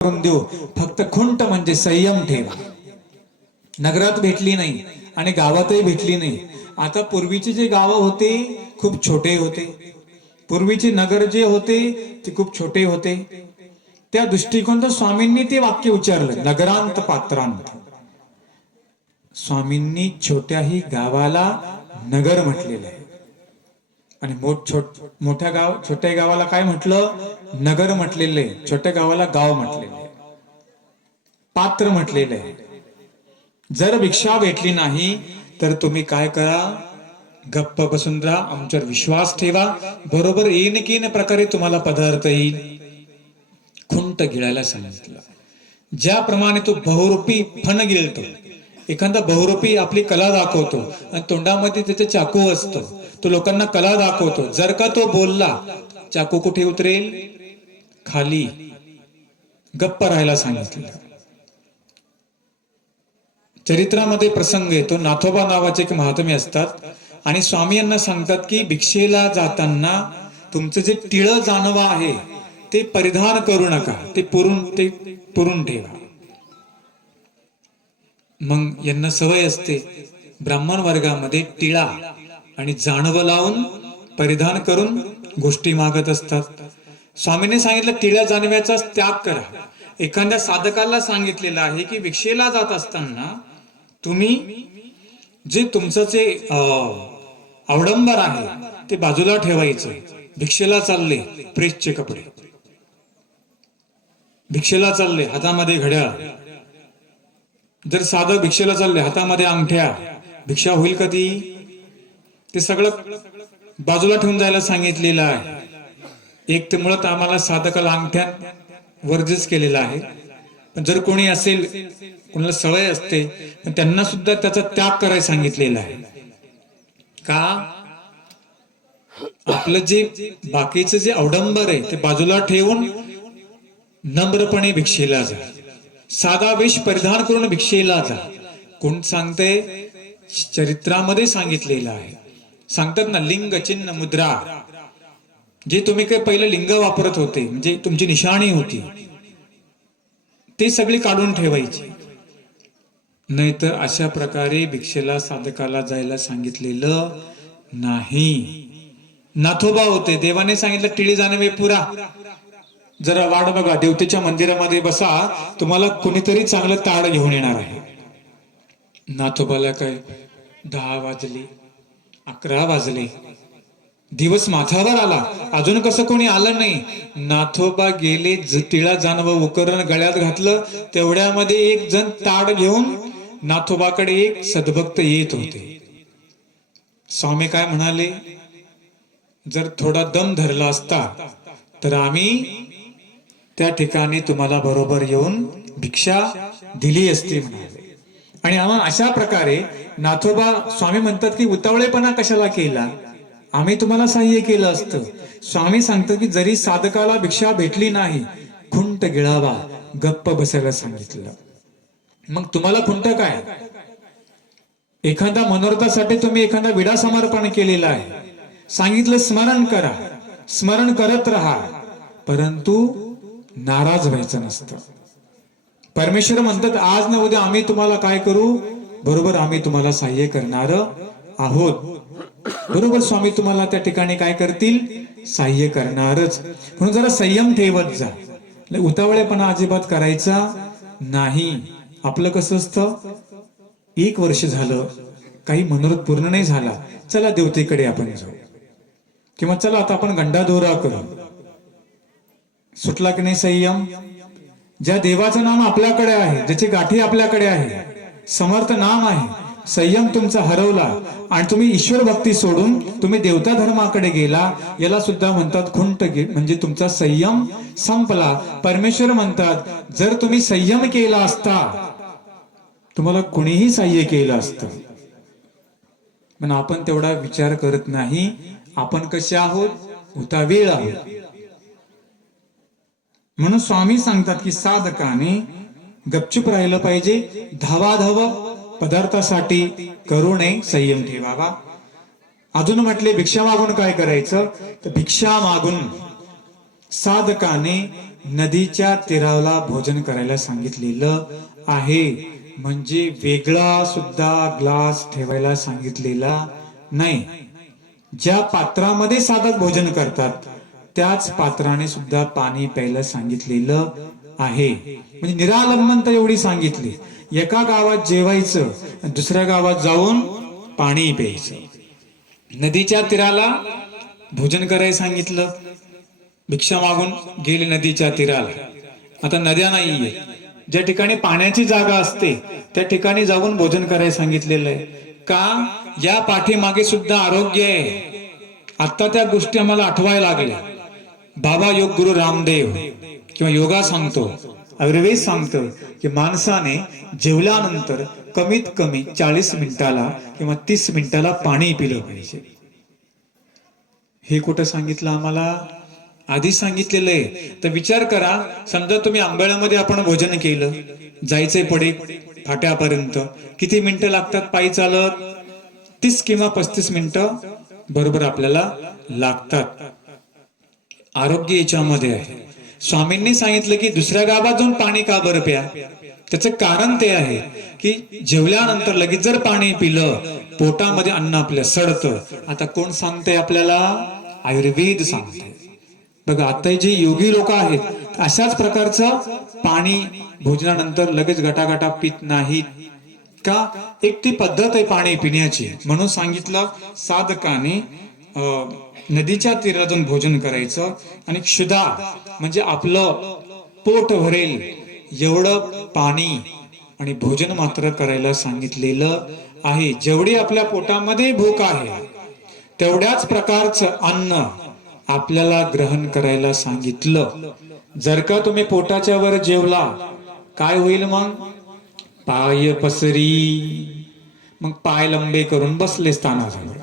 करून देऊ. फक्त खुंट म्हणजे संयम ठेवा. नगरात भेटली नाही आणि गावातही भेटली नाही. आता पूर्वीचे जे गाव होते खूप छोटे होते. पूर्वीचे नगर जे होते ते खूप छोटे होते. त्या दृष्टिकोनातून स्वामींनी ते वाक्य उच्चारलं नगरांत पात्रांत. स्वामींनी छोट्याही गावाला नगर म्हटलेलं आहे. आणि मोठ छोट मोठ्या गाव छोट्या गावाला काय म्हटलं? नगर म्हटलेले. छोट्या गावाला गाव म्हटलेले. पात्र म्हटलेले. आहे जर भिक्षा भेटली नाही तर तुम्ही काय करा? गप्प बसून राहा. आमच्यावर विश्वास ठेवा. बरोबर येईन की न प्रकारे तुम्हाला पदार्थ येईल. खुंट गिळायला सांगितलं. ज्याप्रमाणे तो बहुरूपी फण गिळतो एखादा बहुरूपी आपली कला दाखवतो आणि तोंडामध्ये त्याचे चाकू असतो. तो लोकांना कला दाखवतो. जर का तो बोलला चाकू कुठे उतरेल? खाली. गप्प राहायला सांगितलं. चरित्रामध्ये प्रसंग येतो. नाथोबा नावाचे एक महात्मे असतात आणि स्वामी यांना सांगतात की भिक्षेला जाताना तुमचं जे टिळ जाणवं आहे ते परिधान करू नका. ते पुरून ते पुरून ठेवा. मग यांना सवय असते ब्राह्मण वर्गामध्ये टिळा आणि जाणवं लावून परिधान करून गोष्टी मागत असतात. स्वामीने सांगितलं टिळा जाणव्याचा त्याग करा. एखाद्या साधकाला सांगितलेलं आहे की भिक्षेला जात असताना तुम्ही जे तुमचं जे अवडंबर आहे ते बाजूला ठेवायचं. भिक्षेला चालले प्रेसचे कपडे. भिक्षेला चालले हातामध्ये घड्याळ. जर साधं भिक्षेला चालले हातामध्ये अंगठ्या भिक्षा होईल का ती? ते सगळं बाजूला ठेवून जायला सांगितलेलं आहे. एक तर मुळात आम्हाला साधकाला अंगठ्या वर्जच केलेला आहे. पण जर कोणी असेल कोणाला सवय असते पण त्यांना सुद्धा त्याचा त्याग करायला सांगितलेला आहे. का? आपलं जे बाकीचं जे अवडंबर आहे ते बाजूला ठेवून नम्रपणे भिक्षेला जा. साधा वेश परिधान करून भिक्षेला जा. कोण सांगते? चरित्रामध्ये सांगितलेलं आहे. सांगतात ना लिंग चिन्ह मुद्रा. जे तुम्ही काय पहिले लिंग वापरत होते म्हणजे तुमची निशाणी होती ते सगळी काढून ठेवायची. नाहीतर अशा प्रकारे भिक्षेला साधकाला जायला सांगितलेलं नाही. नाथोबा होते देवाने सांगितलं टिळी जाणवे पुरा. जरा वाट बघा देवतेच्या मंदिरामध्ये बसा तुम्हाला कुणीतरी चांगलं ताड घेऊन येणार आहे. नाथोबाला काय? दहा वाजले अकरा वाजले. दिवस माथावर आला. अजून कसं कोणी आलं नाही. नाथोबा गेले तिळा टिळा जानवं उकरण गळ्यात घातलं तेवढ्यामध्ये एक जण ताड घेऊन नाथोबाकडे एक सद्भक्त येत होते. स्वामी काय म्हणाले? जर थोडा दम धरला असता तर आम्ही त्या ठिकाणी तुम्हाला बरोबर येऊन भिक्षा दिली असती म्हणाले. आणि आम्हा अशा प्रकारे नाथोबा स्वामी म्हणतात की उतावळेपणा कशाला केला? आम्ही तुम्हाला सहाय्य केलं असतं. स्वामी सांगतात की जरी साधकाला भिक्षा भेटली नाही खुंट गिळावा गप्प बसायला सांगितलं. मग तुम्हाला खुंट काय? एखाद्या मनोरथासाठी तुम्ही एखादा विडा समर्पण केलेला आहे. सांगितलं स्मरण करा. स्मरण करत राहा. परंतु नाराज व्हायचं नसतं. परमेश्वर म्हणतात आज ना उद्या आम्ही तुम्हाला काय करू? बरोबर आम्ही तुम्हाला सहाय्य करणार आहोत. बरोबर स्वामी तुम्हाला त्या ठिकाणी काय करतील? सहाय्य करणारच. म्हणून जरा संयम ठेवत जा. उतावळेपणा अजिबात करायचा नाही. आपलं कसं असतं? एक वर्ष झालं काही मनोरथ पूर्ण नाही झाला. चला देवतेकडे आपण जाऊ. किंवा चला आता आपण गंडा दोरा करू. सुटला की नाही संयम ज्या देवाचं नाम आपल्याकडे आहे ज्याची गाठी आपल्याकडे आहे समर्थ नाम आहे. संयम तुमचा हरवला आणि तुम्ही ईश्वर भक्ती सोडून तुम्ही देवता धर्माकडे गेला याला सुद्धा म्हणतात खुंट म्हणजे तुमचा संयम संपला. परमेश्वर म्हणतात जर तुम्ही संयम केला असता तुम्हाला कुणीही सहाय्य केलं असतं. पण आपण तेवढा विचार करत नाही आपण कसे आहोत? उतावीळ आहोत. म्हणून स्वामी सांगतात की साधकाने गपचूप राहिलं पाहिजे. धावाधाव पदार्थासाठी करू नये संयम ठेवावा. अजून म्हटले भिक्षा मागून काय करायचं? तर भिक्षा मागून साधकाने नदीच्या तीराला भोजन करायला सांगितलेलं आहे. म्हणजे वेगळा सुद्धा ग्लास ठेवायला सांगितलेला नाही. ज्या पात्रामध्ये साधक भोजन करतात त्याच पात्राने सुद्धा पाणी प्यायला सांगितलेलं आहे. म्हणजे निरालंबनता एवढी सांगितली. एका गावात जेवायचं दुसऱ्या गावात जाऊन पाणी प्यायचं. नदीच्या तीराला भोजन करायला सांगितलं. भिक्षा मागून गेले नदीच्या तीराला. आता नद्या नाहीये. ज्या ठिकाणी पाण्याची जागा असते त्या ठिकाणी जाऊन भोजन करायला सांगितलेलं आहे. का? या पाठीमागे सुद्धा आरोग्य आहे. आता त्या गोष्टी आम्हाला आठवायला लागल्या. बाबा योग गुरु रामदेव किंवा योगा सांगतो आयुर्वेद सांगतो की माणसाने जेवल्यानंतर कमीत कमी चाळीस मिनिटाला किंवा तीस मिनिटाला पाणी पिलं पाहिजे. हे कुठं सांगितलं आम्हाला? आधी सांगितलेलं आहे. तर विचार करा समजा तुम्ही आंबेळामध्ये आपण भोजन केलं जायचे पडे फाट्यापर्यंत किती मिनिटं लागतात पायी चालत? तीस किंवा पस्तीस मिनिटं बरोबर आपल्याला लागतात. आरोग्य याच्यामध्ये आहे. स्वामींनी सांगितलं की दुसऱ्या गावात जाऊन पाणी का बरं प्या? त्याचं कारण ते आहे की जेवल्यानंतर लगेच जर पाणी पिलं पोटामध्ये अन्न आपल्या सडतं. आता कोण सांगतंय आपल्याला? आयुर्वेद सांगते बघा आता जे योगी लोक आहेत अशाच प्रकारचं पाणी भोजनानंतर लगेच गटागटा पित नाहीत का? एक ती पद्धत आहे पाणी पिण्याची. म्हणून सांगितलं साधकाने अं, नदीच्या तीरातून भोजन करायचं आणि क्षुधा म्हणजे आपलं पोट भरेल एवढं पाणी आणि भोजन मात्र करायला सांगितलेलं आहे. जेवढी आपल्या पोटामध्ये भूक आहे तेवढ्याच प्रकारचं अन्न आपल्याला ग्रहण करायला सांगितलं. जर का तुम्ही पोटाच्या वर जेवला काय होईल मग? पाय पसरी. मग पाय लंबे करून बसले स्थानाजवळ.